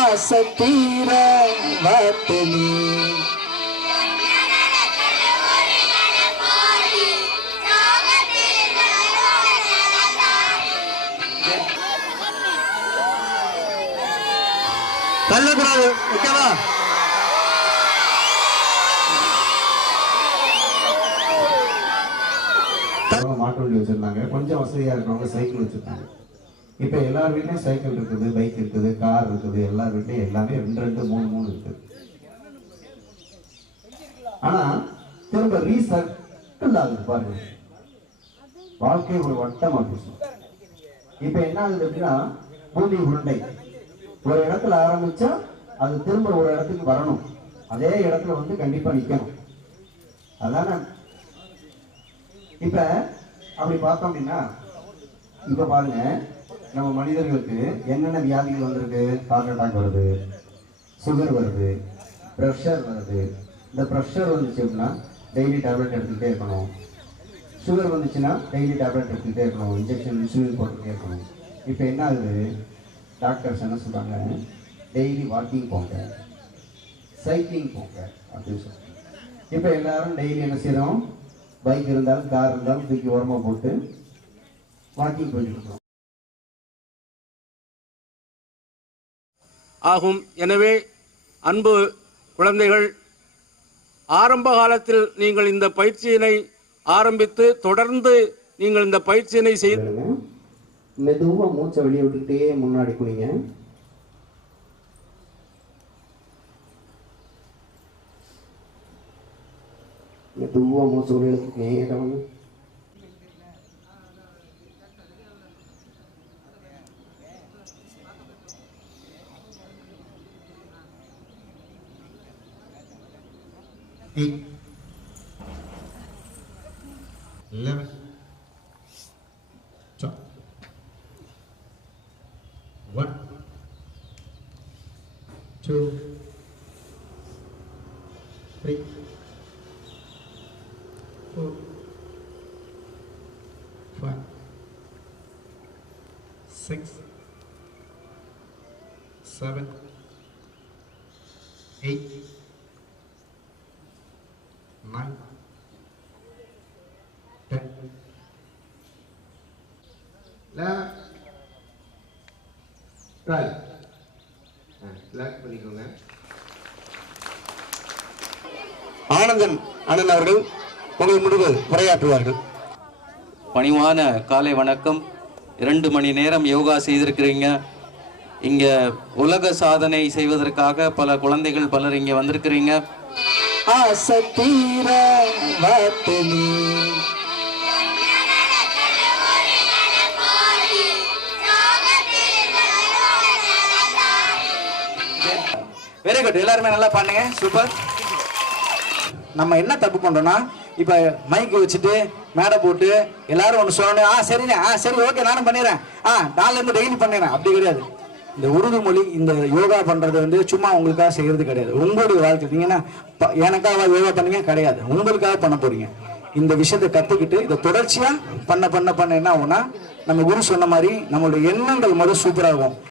ஆசத்தீர வாத்தனி தள்ளக்கூடாது. ஓகேவா? மாட்டு வண்டி வச்சிருந்தாங்க. கொஞ்சம் வசதியா இருக்கிறவங்க சைக்கிள் வச்சிருந்தாங்க. இப்ப எல்லார் வீட்லயும் சைக்கிள் இருக்குது, பைக் இருக்குது, கார் இருக்குது. எல்லார் வீட்லயும் எல்லாமே 2 2 3 3 இருக்குது. ஆனா திரும்ப ரீசர்க்கிள் ஆகுது பாருங்க. வாழ்க்கை ஒரு வட்டமா பேசும். இப்ப என்ன ஆகுது அப்படின்னா பூமி உருண்டை. ஒரு இடத்துல ஆரம்பிச்சா அது திரும்ப ஒரு இடத்துக்கு வரணும். அதே இடத்துல வந்து கண்டிப்பா நிக்கணும். அதான இப்ப அப்படி பார்த்தோம் அப்படின்னா இப்ப பாருங்க, நம்ம மனிதர்களுக்கு என்னென்ன வியாதிகள் வந்திருக்கு. ஹார்ட் அட்டாக் வருது, சுகர் வருது, ப்ரெஷர் வருது. இந்த ப்ரெஷர் வந்துச்சு அப்படின்னா டெய்லி டேப்லெட் எடுத்துக்கிட்டே இருக்கணும். சுகர் வந்துச்சுன்னா டெய்லி டேப்லெட் எடுத்துக்கிட்டே இருக்கணும். இன்ஜெக்ஷன் இன்சுலின் போட்டுக்கிட்டே இருக்கணும். இப்போ என்ன ஆகுது, டாக்டர்ஸ் என்ன சொல்றாங்க, டெய்லி வாக்கிங் போங்க, சைக்கிளிங் போங்க அப்படின்னு சொல்றாங்க. இப்போ எல்லாரும் டெய்லி என்ன செய்யறோம், பைக் இருந்தாலும் கார் இருந்தாலும் தூக்கி ஓரமா போட்டு வாக்கிங் போயிட்டு இருக்கோம் ஆகும். எனவே அன்பு குழந்தைகள், ஆரம்ப காலத்தில் நீங்கள் இந்த பயிற்சியினை ஆரம்பித்து தொடர்ந்து நீங்கள் இந்த பயிற்சியினை செய்து மெதுவா மூச்சை வெளியே விட்டுக்கிட்டே முன்னாடி குனிங்க. மெதுவா மூச்சை வெளியே நேரம் Eight, 11, 12, 1, 2, 3, 4, 5, 6, 7, 8, 9, 10, 11, 12. ரிலாக்ஸ் பண்ணிக்கோங்க. ஆனந்தன் அண்ணன் அவர்கள் உங்கள் முடிவு உரையாற்றுவார்கள். பணிவான காலை வணக்கம். 2 மணி நேரம் யோகா செய்திருக்கிறீங்க. இங்க உலக சாதனை செய்வதற்காக பல குழந்தைகள் பலர் இங்க வந்திருக்கிறீங்க. ஆசத்தீர வாத்தனி வெரி குட். எல்லாருமே நல்லா பண்ணுங்க. சூப்பர். நம்ம என்ன தப்பு பண்றோம்னா, இப்ப மைக் வச்சுட்டு மேடை போட்டு எல்லாரும் ஒன்று சொல்லணும். சரிண்ணே, சரி, ஓகே, நானும் பண்ணிடுறேன், நாளில இருந்து டெய்லி பண்ணிடுறேன். அப்படி கிடையாது. இந்த உருது மொழி, இந்த யோகா பண்றது வந்து சும்மா உங்களுக்காக செய்யறது கிடையாது. உங்களுடைய வாழ்க்கை நீங்கன்னா எனக்காக யோகா பண்ணீங்க கிடையாது, உங்களுக்காக பண்ண போறீங்க. இந்த விஷயத்தை கத்துக்கிட்டு இதை தொடர்ச்சியா பண்ண பண்ண பண்ண என்ன ஆகும்னா, நம்ம குரு சொன்ன மாதிரி நம்மளுடைய எண்ணங்கள் மட்டும் சூப்பராகும்.